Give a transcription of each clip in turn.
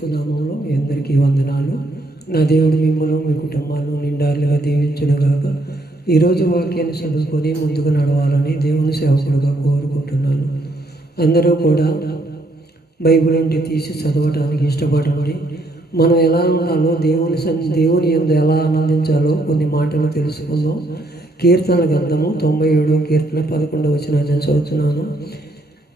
యేసుక్రీస్తు నామంలో మీ అందరికీ వందనాలు. నా దేవుడు మిమ్మల్ని మీ కుటుంబాలను నిండారులుగా దీవించునుగాక. ఈరోజు వాక్యాన్ని చదువుకొని ముందుకు నడవాలని దేవుని సేవకులుగా కోరుకుంటున్నాను. అందరూ కూడా బైబిల్ నుండి తీసి చదవడానికి ఇష్టపడండి. మనం ఎలా ఉండాలో దేవుని యందు ఎలా ఆనందించాలో కొన్ని మాటలు తెలుసుకుందాం. కీర్తనల గ్రంథము 97వ కీర్తన 11వ వచనం నేను చదువుతున్నాను.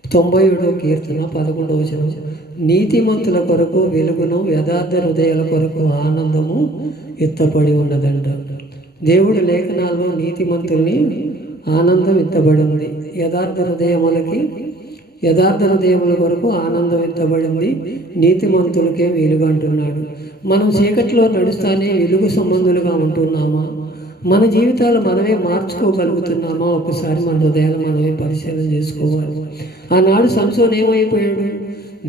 97వ కీర్తన 11వ వచనం. నీతిమంతుల కొరకు వెలుగును, యథార్థ హృదయాల కొరకు ఆనందము ఎత్తపడి ఉన్నదంట. దేవుడి లేఖనాల్లో నీతిమంతుల్ని ఆనందం ఎత్తబడింది. యథార్థ హృదయముల కొరకు ఆనందం ఎత్తబడింది. నీతిమంతులకే వెలుగు అంటున్నాడు. మనం చీకట్లో నడుస్తానే వెలుగు సంబంధులుగా ఉంటున్నామా? మన జీవితాలు మనమే మార్చుకోగలుగుతున్నామా? ఒకసారి మన హృదయాలు మనమే పరిశీలన చేసుకోవాలి. ఆనాడు సంసోను ఏమైపోయాడు?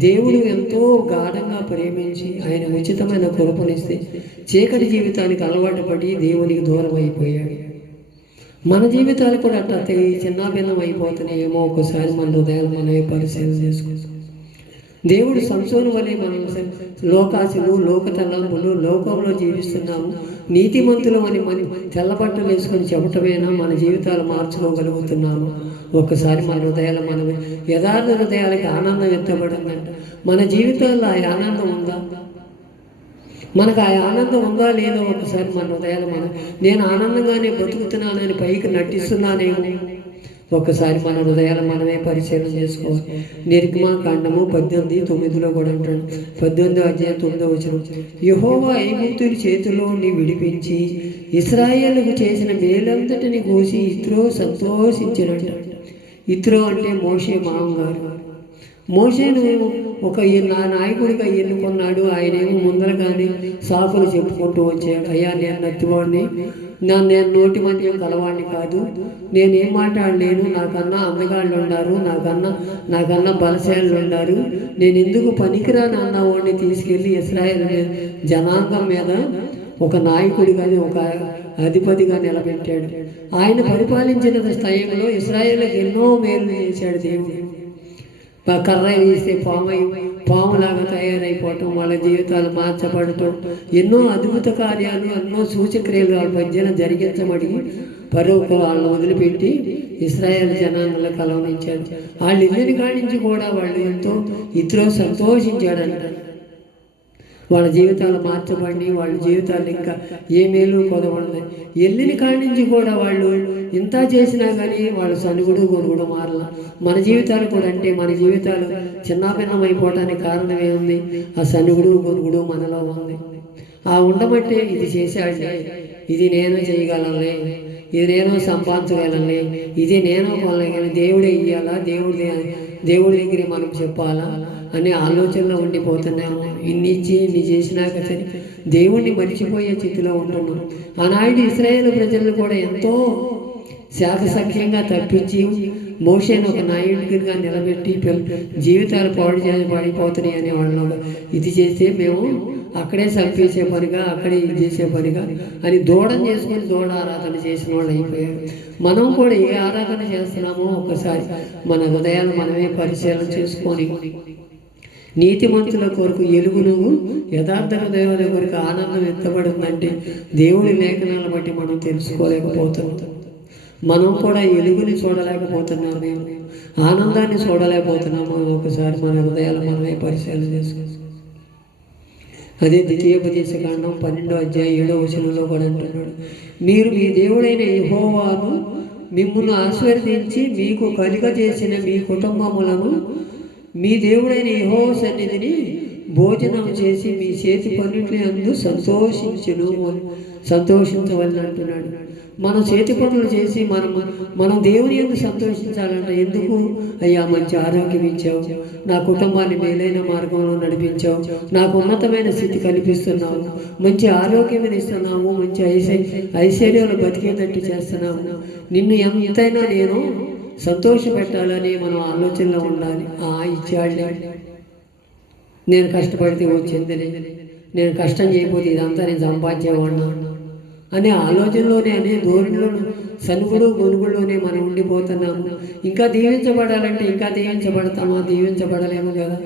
దేవుడు ఎంతో గాఢంగా ప్రేమించి ఆయన ఉచితమైన కృపనిస్తే చీకటి జీవితానికి అలవాటు పడి దేవునికి దూరం అయిపోయాడు. మన జీవితాలు కూడా అట్లా చిన్నాభిన్నం అయిపోతున్నాయేమో ఒకసారి మన హృదయాలు మనమే పరిశీలన చేసుకోవాలి. దేవుడు సంసోను వలె మనం లోకాసులు, లోక తలంపులు, లోకంలో జీవిస్తున్నాము. నీతిమంతులు అని మనం తెల్లబట్టలు వేసుకొని చెప్పటమేనా మన జీవితాలు మార్చుకోగలుగుతున్నాము? ఒక్కసారి మన హృదయాలు మనమే యథార్థ హృదయాలకి ఆనందం ఎత్తబడిందంట. మన జీవితాల్లో ఆ ఆనందం ఉందా? మనకు ఆ ఆనందం ఉందా లేదో ఒకసారి మన హృదయాలు నేను ఆనందంగానే బ్రతుకుతున్నానని పైకి నటిస్తున్నానేమో ఒక్కసారి మన హృదయాలు మనమే పరిశీలన చేసుకోవాలి. నిర్గమాకాండము 18:9 కూడా అంటాడు. 18వ వచనం. యెహోవా ఐగుప్తీయుల చేతిలో విడిపించి ఇశ్రాయేలుకు చేసిన మేలంతటిని కోసి ఇత్రో సంతోషించినట్ట. ఇత్రో అంటే మోషే మామగారు. మోషేను ఒక నాయకుడిగా ఎన్నుకున్నాడు. ఆయనేమో ముందరగానే సాకులు చెప్పుకుంటూ వచ్చాడు. అయ్యా, నేను నత్తివాడిని, నేను నోటి మధ్య కలవాడిని కాదు, నేనేం మాట్లాడలేను, నాకన్నా అందగాళ్ళు ఉన్నారు, నాకన్నా బలశాలు ఉన్నారు, నేను ఎందుకు పనికిరాని అన్నవాడిని తీసుకెళ్ళి ఇశ్రాయేలు జనాంగం మీద ఒక నాయకుడిగా, ఒక అధిపతిగా నిలబెట్టాడు. ఆయన పరిపాలించిన స్థాయిలో ఇశ్రాయేలుకి ఎన్నో మేలు చేశాడు దేవుడు. కర్ర వేస్తే పాములాగా తయారైపోవటం, వాళ్ళ జీవితాలు మార్చబడటం, ఎన్నో అద్భుత కార్యాలు, ఎన్నో సూచక్రియలు వాళ్ళ మధ్యన జరిగించబడి పరోకు వాళ్ళని వదిలిపెట్టి ఇశ్రాయేల్ జనాంగంలో కలవనించాడు. వాళ్ళు ఇల్లుని కాడించి కూడా వాళ్ళు ఎంతో ఇతరులు సంతోషించాడంట. వాళ్ళ జీవితాలు మార్చబడి వాళ్ళ జీవితాలు ఇంకా ఏ మేలు కొదవడదు. ఎల్లిని కాడించి కూడా వాళ్ళు ఇంత చేసినా కానీ వాళ్ళు సనుగుడు గొనుగుడు మారల. మన జీవితాలు కూడా అంటే మన జీవితాలు చిన్నాభిన్నం అయిపోవటానికి కారణం ఏముంది? ఆ సనుగుడు గొనుగుడు మనలో ఉంది. ఆ ఉండబట్టే ఇది చేశాడే, ఇది నేను చేయగలనే, ఇది నేను సంపాదించగలనే, ఇది నేను కొనగలను, దేవుడే ఇయ్యాలా, దేవుడి దగ్గర మనం చెప్పాలా అనే ఆలోచనలో ఉండిపోతున్నాము. ఇన్ని చేసినాక సరే దేవుణ్ణి మర్చిపోయే స్థితిలో ఉంటున్నాం. ఆనాడు ఇశ్రాయేలు ప్రజలను కూడా ఎంతో శాఖసఖ్యంగా తప్పించి మోషేను ఒక నాయకుడిగా నిలబెట్టి జీవితాలు పడిపోతున్నాయి అనే వాళ్ళు ఇది చేస్తే మేము అక్కడే చంపేసే పనిగా, అక్కడే ఇది చేసే పనిగా అని దూడం చేసుకొని దూడ ఆరాధన చేసిన వాళ్ళు అయిపోయారు. మనం కూడా ఏ ఆరాధన చేస్తున్నామో ఒకసారి మన హృదయాలు మనమే పరిశీలన చేసుకొని నీతిమంతుల కొరకు ఎలుగును, యథార్థ హృదయాల కొరకు ఆనందం ఎత్తబడిందంటే దేవుడి లేఖనాలను బట్టి మనం తెలుసుకోలేకపోతున్నాం. మనం కూడా ఎలుగుని చూడలేకపోతున్నాము, ఆనందాన్ని చూడలేకపోతున్నాము. ఒకసారి మన హృదయాలు మనమే పరిశీలన చేసుకోవాలి. అదే ద్వితీయోపదేశకాండం 12వ వచనంలో కూడా అంటున్నాడు, మీరు మీ దేవుడైన యెహోవాను మిమ్మును ఆశీర్వదించి మీకు కలుగజేసిన మీ కుటుంబములను మీ దేవుడైన యెహోవా సన్నిధిని భోజనం చేసి మీ చేతి పనులు అందు సంతోషించవలని అంటున్నాడు. మన చేతి పనులు చేసి మనం దేవుని యందు సంతోషించాలంటే ఎందుకు? అయ్యా, మంచి ఆరోగ్యం ఇచ్చావు, నా కుటుంబాన్ని మేలైన మార్గంలో నడిపించావు, నాకు ఉన్నతమైన స్థితి కల్పిస్తున్నావు, మంచి ఆరోగ్యం ఇస్తున్నావు, మంచి ఐశ్వర్యాలు బతికేటట్టు చేస్తున్నావు, నిన్ను ఎంతైనా నేను సంతోషపెట్టాలని మనం ఆలోచనలో ఉండాలి. ఇచ్చాడు, నేను కష్టపడితే వచ్చిందని, నేను కష్టం చేయకపోతే ఇదంతా నేను సంపాదించేవాడినా అనే ఆలోచనలోనే, అనే ధోరణిలో, సనుగుడు గొనుగుల్లోనే మనం ఉండిపోతున్నాము. ఇంకా దీవించబడాలంటే ఇంకా దీవించబడతామా? దీవించబడలేము కదా.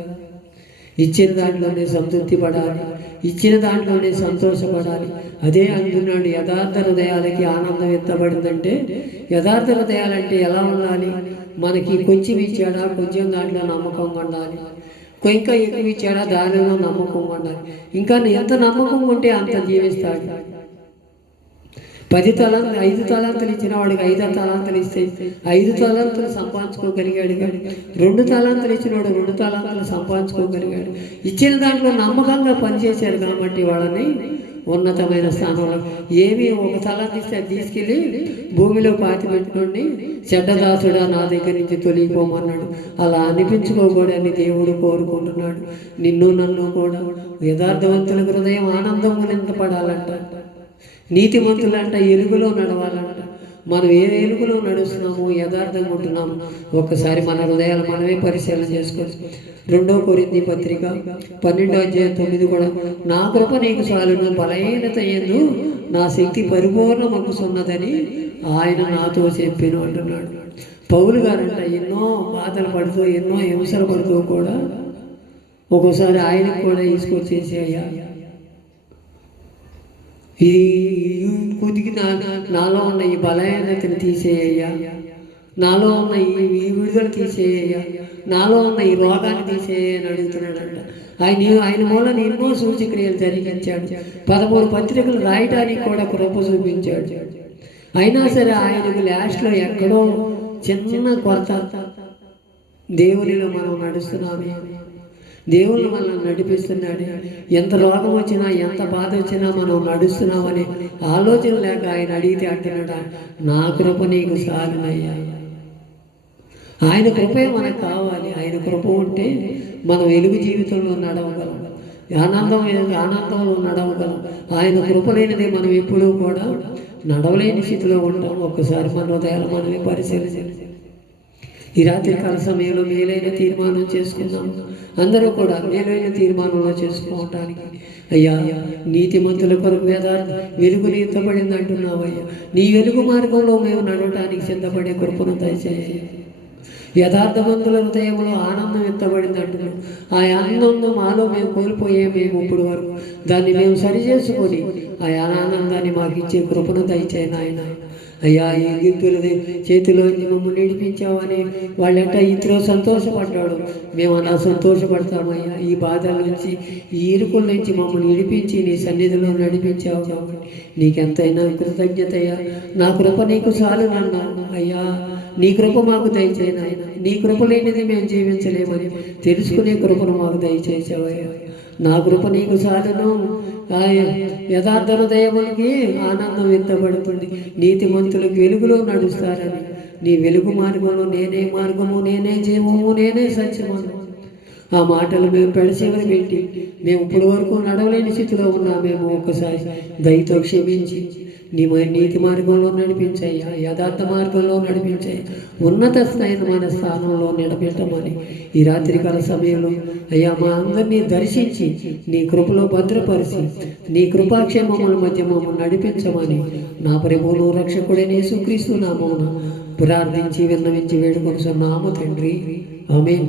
ఇచ్చిన దాంట్లోనే సంతృప్తి పడాలి, ఇచ్చిన దాంట్లోనే సంతోషపడాలి. అదే అంటున్నాడు, యథార్థ హృదయాలకి ఆనందం ఎత్తబడిందంటే, యథార్థ హృదయాలంటే ఎలా ఉండాలి? మనకి కొంచెం ఇచ్చాడా, కొంచెం దాంట్లో నమ్మకంగా ఉండాలి. ఇంకా ఎక్కువ ఇచ్చాడా, దానిలో నమ్మకంగా ఉండాలి. ఇంకా ఎంత నమ్మకం ఉంటే అంత జీవిస్తాడు. 5 తలాంతులు ఇచ్చిన వాడికి 5 తలాంతులు ఇస్తే 5 తలాంతులు సంపాదించుకోగలిగాడు. 2 తలాంతులు ఇచ్చిన వాడు 2 తలాంతులు సంపాదించుకోగలిగాడు. ఇచ్చిన దాంట్లో నమ్మకంగా పనిచేశారు కాబట్టి వాళ్ళని ఉన్నతమైన స్థానంలో. ఏమి 1 తలాంతు ఇస్తే అది తీసుకెళ్ళి భూమిలో పాతి పెట్టుకోండి, చెడ్డదాసుడా నా దగ్గర నుంచి తొలిగిపోమన్నాడు. అలా అనిపించుకోకూడదని దేవుడు కోరుకుంటున్నాడు. నిన్ను నన్ను కూడా యథార్థవంతుల హృదయం ఆనందము నింపబడాలంట. నీతిమంతులంట ఎలుగులో నడవాలంట. మనం ఏ ఎలుగులో నడుస్తున్నాము, యథార్థంగా ఉంటున్నాము. ఒక్కసారి మన హృదయాలు మనమే పరిశీలన చేసుకోవచ్చు. 2 కొరింథీ పత్రిక 12:9 కూడా, నా కృప నీకు చాలును, బలహీనత యందు నా శక్తి పరిపూర్ణమగుచున్నదని ఆయన నాతో చెప్పాను అంటున్నాడు. పౌలు గారంట ఎన్నో బాధలు పడుతూ, ఎన్నో హింసలు పడుతూ కూడా ఒక్కోసారి ఆయనకు కూడా తీసుకొచ్చేసి, అయ్యా ఇది కొద్దిగా నాలో ఉన్న ఈ బలహీనతను తీసేయ్యా, నాలో ఉన్న ఈ విడుదల తీసేయ్యా, నాలో ఉన్న ఈ రోగాన్ని తీసేయ అని అడుగుతున్నాడంట. ఆయన మూలన ఎన్నో సూచక్రియలు జరిగించాడు. 13 పత్రికలు రాయటానికి కూడా కృప చూపించాడు. అయినా సరే ఆయనకు లాస్ట్లో ఎక్కడో చిన్న కొరత. దేవునిలో మనం నడుస్తున్నామే, దేవుళ్ళు మనల్ని నడిపిస్తున్నాడు. ఎంత రోగం వచ్చినా, ఎంత బాధ వచ్చినా మనం నడుస్తున్నామని ఆలోచన లేక ఆయన అడిగితే అంటున్నాడా, నా కృప నీకు చాలునయ్యా. ఆయన కృపే మనకు కావాలి. ఆయన కృప ఉంటే మనం వెలుగు జీవితంలో నడవగలం, ఆనందంలో నడవగలం. ఆయన కృప లేనిదే మనం ఎప్పుడూ కూడా నడవలేని స్థితిలో ఉంటాం. ఒక్కసారి మన హృదయాలు మనమే పరిశీలించాలి. ఈ రాత్రికాల సమయంలో మేలైన తీర్మానం చేసుకుందాం. అందరూ కూడా మేలైన తీర్మానంలో చేసుకోవటానికి, అయ్యా నీతిమంతుల కొరకు వెలుగుని ఎత్తబడింది అంటున్నావయ్యా. నీ వెలుగు మార్గంలో మేము నడవటానికి సిద్ధపడే కృపను దయచేయ. యథార్థవంతుల హృదయంలో ఆనందం ఎత్తబడింది అంటున్నాం. ఆ ఆనందం మాలో మేము కోల్పోయే మేము ఇప్పుడు వరకు దాన్ని మేము సరిచేసుకొని ఆ ఆనందాన్ని మాకు ఇచ్చే కృపను దయచేయ నాయన. అయ్యా ఈ గిత్తులది చేతిలో మమ్మల్ని నడిపించావని వాళ్ళంట ఇతరో సంతోషపడ్డాడు. మేము అలా సంతోషపడతామయ్యా. ఈ బాధల నుంచి, ఈ ఇరుకుల నుంచి మమ్మల్ని విడిపించి నీ సన్నిధిలో నడిపించావు కాబట్టి నీకెంతైనా కృతజ్ఞత అయ్యా. నా కృప నీకు చాలునన్నావు అయ్యా. నీ కృప మాకు దయచేయను ఆయన. నీ కృప లేనిది మేము జీవించలేమని తెలుసుకునే కృపను మాకు దయచేసావయ్యా. నా కృప నీకు చాలును. యథార్థ హృదయములకి ఆనందం ఎత్తబడుతుంది. నీతిమంతులకు వెలుగులో నడుస్తారని నీ వెలుగు మార్గంలో నేనే మార్గము, నేనే జీవము, నేనే సత్యము. ఆ మాటలు మేము పెడచెవిన పెట్టి మేము ఇప్పటి వరకు నడవలేని స్థితిలో ఉన్నామేమో ఒక్కసారి దయతో క్షమించి నీ నీతి మార్గంలో నడిపించాయ్యా, యథార్థ మార్గంలో నడిపించాయి, ఉన్నత స్థాయిమైన స్థానంలో నిలబెట్టమని ఈ రాత్రికాల సమయంలో అయ్యా మా అందరినీ దర్శించి నీ కృపలో భద్రపరిచి నీ కృపాక్షేమముల మధ్య మమ్మల్ని నడిపించమని నా ప్రభువును రక్షకుడైన యేసుక్రీస్తు నామమున ప్రార్థించి విన్నవించి వేడుకొనుచున్నాము తండ్రి. ఆమేన్.